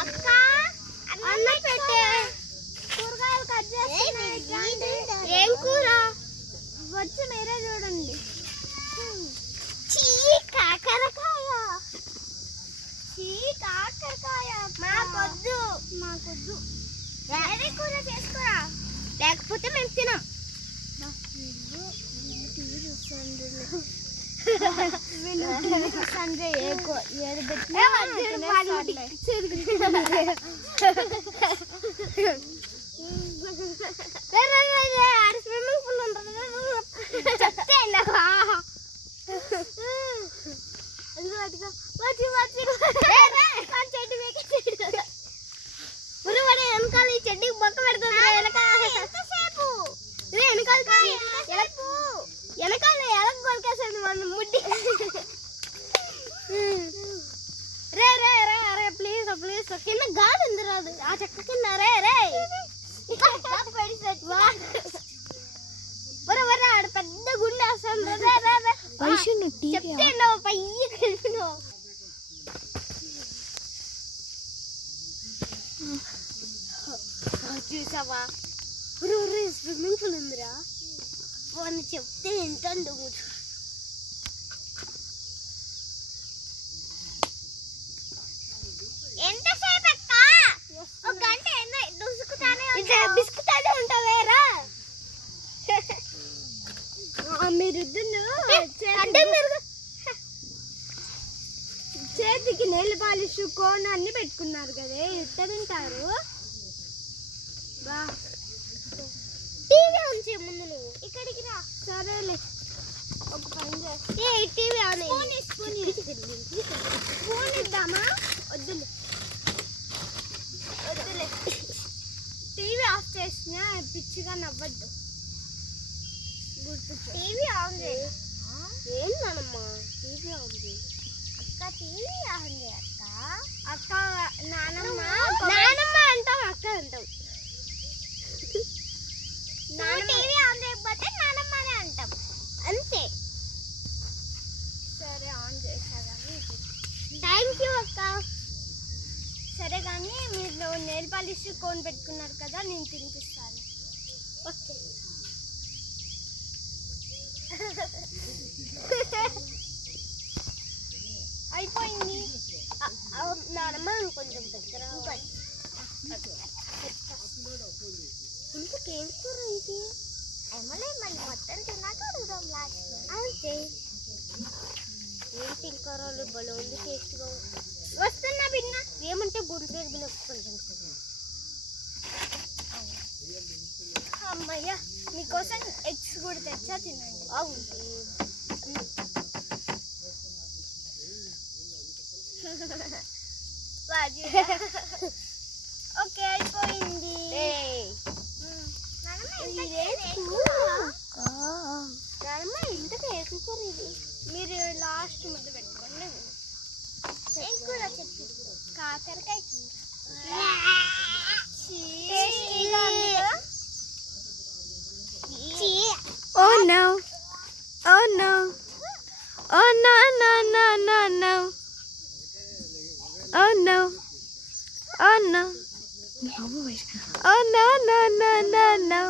అక్క అన్న పెట్టే కూరగాయలు కట్ చేస్తున్నాయి. ఏం కూర వచ్చి మీరే చూడండి. కాకరకాయ మాకొద్దు వేరే కూర చేసుకురా, లేకపోతే మేము తినం. స్విమ్మింగ్ పూల్ ఉంటుంది వెనకాల ఈ చెడ్డీకి బొక్క పెడుతుంది. వెనకాల ఎలక కొరికేసేది మన ముడ్డి. రే రే రే అరే ప్లీజ్ ప్లీజ్ కింద గాలి ఉంది రాదు ఆ చెక్క కింద. రే రే ఆడ పెద్ద గుండె వస్తుంది. చెప్తే పయ్యి కలిపినావు. చూసావా స్విమ్మింగ్ పూల్ ఉందిరా అని చెప్తే ఏంటండు. ఎంతసేపు అక్క? ఒక గంట బిస్కుతానే ఉంటావేరా మీరిద్దరు. చేతికి నెయిల్ పాలిష్ కోన్ అన్ని పెట్టుకున్నారు కదా, ఎట్ట తింటారు? టీవీ ఆన్ చేయ ముందు, నువ్వు ఇక్కడికి రా. సరేలే ఒక పని చేస్తా. టీవీ ఆన్ ఫోన్ ఇద్దామా? వద్దులే వద్దులే. టీవీ ఆఫ్ చేసినా పిచ్చిగా నవ్వద్దు. గుర్తు టీవీ ఆన్ చేయ. ఏంటమ్మా టీవీ ఆన్ చేయి అక్క. టీవీ ఆన్ చేయ అక్క. అక్క నానమ్మ అంటాం, అక్క అంటాం. టీవీ ఆన్ చేయకపోతే నానమ్మనే అంటాం అంతే. సరే ఆన్ చేసా కానీ. థ్యాంక్ యూ అక్క. సరే కానీ మీరు నెయిల్ పాలిష్ కోన్ పెట్టుకున్నారు కదా, నేను తినిపిస్తాను. ఓకే అయిపోయింది. నానమ్మ కొంచెం దగ్గర ఇంకేం కూర ఇది? ఏమలే మళ్ళీ మొత్తం తిన్నాక అడుగుదాం లాస్ట్. అంతే. ఏంటి ఇంకా రోజు బలో ఉంది, టేస్ట్గా వస్తున్నా. బిన్న ఏమంటే గుంటూరు బిల్ల కొంచెం. అమ్మయ్య మీకోసం ఎగ్స్ కూడా తెచ్చా, తినండి. ఓకే అయిపోయింది. ఇంతకు ఏం కూర ఇది? మీరు లాస్ట్ ముద్ద పెట్టుకోండి. ఏం కూర చెప్పి? కాకరకాయ కూర. Oh no. Oh no. Oh no no no no no. Oh no. Oh no. Oh no no no no no.